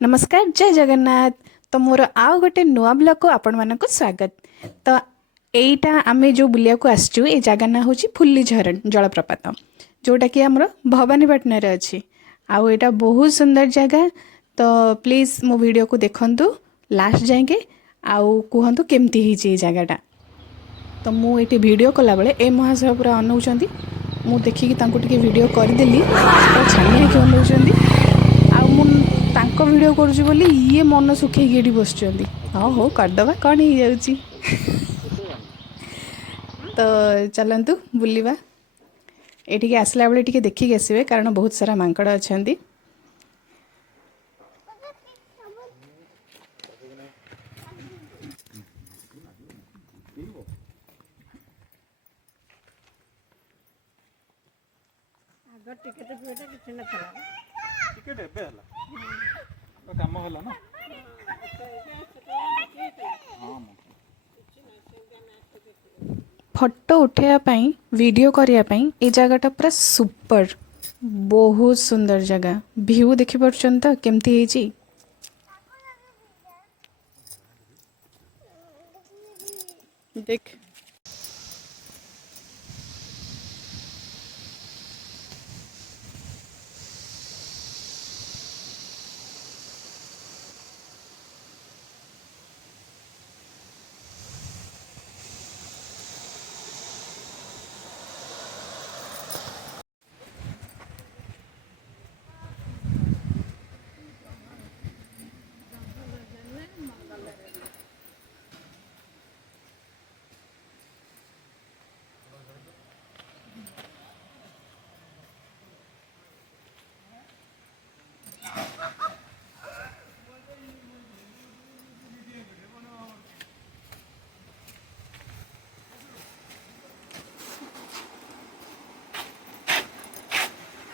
नमस्कार जय जगन्नाथ। तो मोर आउ गोटे नुआ ब्लॉग को आपण मानक स्वागत। तो एटा आमे जो बुलिया को आसचु ए जगह ना होची फुल्ली झरण जलप्रपात जोटा कि हमर भवानीपाटना रे अछि। आउ एटा बहुत सुंदर जगह। तो प्लीज मो वीडियो को देखंतु लास्ट जाएंगे आउ कहंतु केमती ही जे जगहटा। तो मु एटी वीडियो कला बेले ए महाशय पूरा अनौचंदी मु देखिकी तांको टिके वीडियो करदेली तो छानिया के अनौचंदी आउ मु तांको वीडियो करूची बोली ये मन सुखेकी एठी बसचंदी। हाँ हो करदबा कौन ही जाउची। तो चलंतु बुलिबा एठिके आसला बेले टिके देखिक आसबे कारण बहुत सारा मांकड़ अछंती। टिकेट एबे हला तो काम हला ना फोटो उठाइया वीडियो करने ये जगहटा पूरा सुपर बहुत सुंदर जगह। व्यू देखि पारुछन तो केमती हेची। देख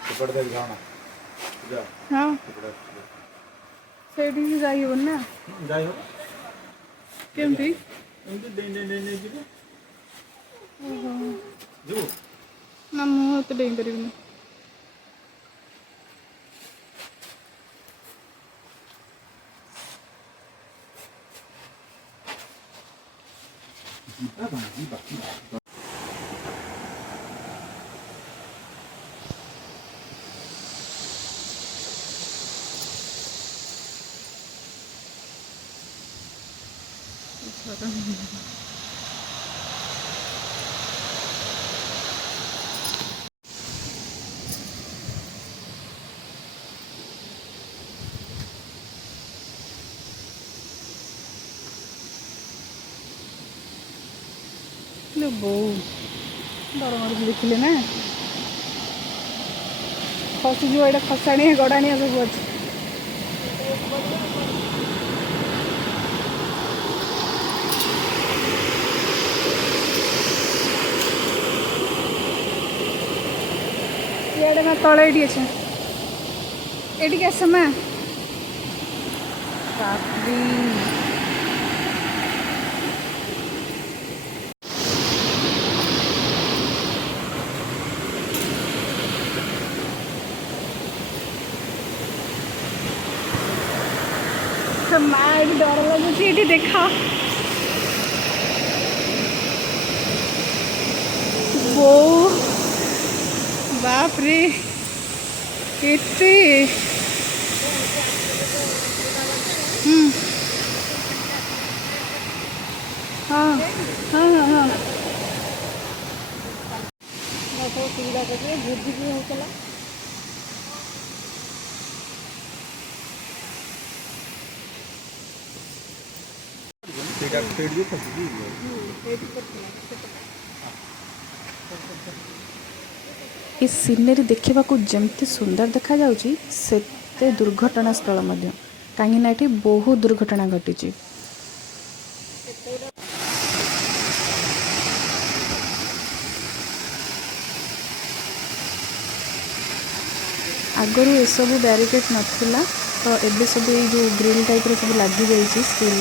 टिकट देख जाना जा हाँ सेठी से जाई होन ना जाई हो केमती एमती दे जिबो जो ना मु तो डेई परिबिनी। बो डर मार देखिले ना खसीज एटा खसाणिया गड़ाणिया सब अच्छे। इे मैं तले ये अच्छे ये आस माँ माँ डर लगुच ये देखा वो बाप रे केते हाँ हाँ हाँ हाँ सुविधा करके बुद्धि भी होता इस सीनरी देखा जमती सुंदर देखा जाउची सेते दुर्घटना स्थल मध्य कहीं ना ये बहुत दुर्घटना घटी। आगरू एसबू ब्यारिकेड नथिला तो एबे सब ये जो ग्रिल टाइप सब लगी जाइए स्टील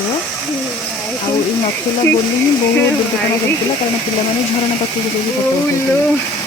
आउ ये नथिला बोली ही बहुत दुर्घटना घटुला कारण पिलामाने झरना पाखक जाइए फोटो उठाउଥିଲେ।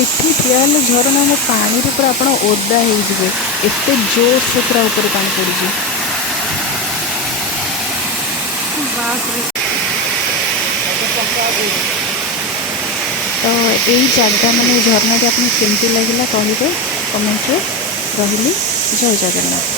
एठी ठिया हेले झरना में पानी रे पूरा आपण ओदा हो जिवे एते जोर से पूरा ऊपर पानी पड़ुजी। तो यही जगह माने झरना आपको केमती लगिला कहिबे कमेंट रे। रहिली जय जगन्नाथ।